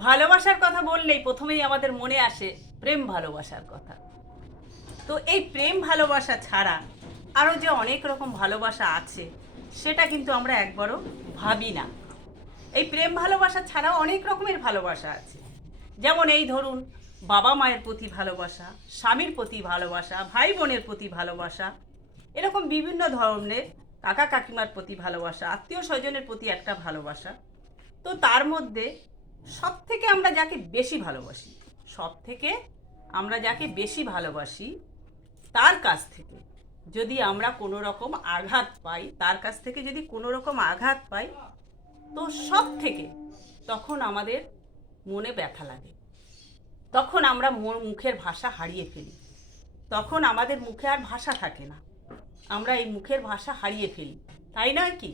ভালোবাসার কথা বললেই প্রথমেই আমাদের মনে আসে প্রেম ভালোবাসার কথা। তো এই প্রেম ভালোবাসা ছাড়া আরও যে অনেক রকম ভালোবাসা আছে সেটা কিন্তু আমরা একবারও ভাবি না। এই প্রেম ভালোবাসা ছাড়াও অনেক রকমের ভালোবাসা আছে। যেমন এই ধরুন, বাবা মায়ের প্রতি ভালোবাসা, স্বামীর প্রতি ভালোবাসা, ভাই বোনের প্রতি ভালোবাসা, এরকম বিভিন্ন ধরনের, কাকা কাকিমার প্রতি ভালোবাসা, আত্মীয় স্বজনের প্রতি একটা ভালোবাসা। তো তার মধ্যে সব থেকে আমরা যাকে বেশি ভালোবাসি, সব থেকে আমরা যাকে বেশি ভালোবাসি তার কাছ থেকে যদি আমরা কোনো রকম আঘাত পাই, তার কাছ থেকে যদি কোনো রকম আঘাত পাই, তো সব থেকে তখন আমাদের মনে ব্যথা লাগে। তখন আমরা মুখের ভাষা হারিয়ে ফেলি। তখন আমাদের মুখে আর ভাষা থাকে না, আমরা এই মুখের ভাষা হারিয়ে ফেলি, তাই নয় কি?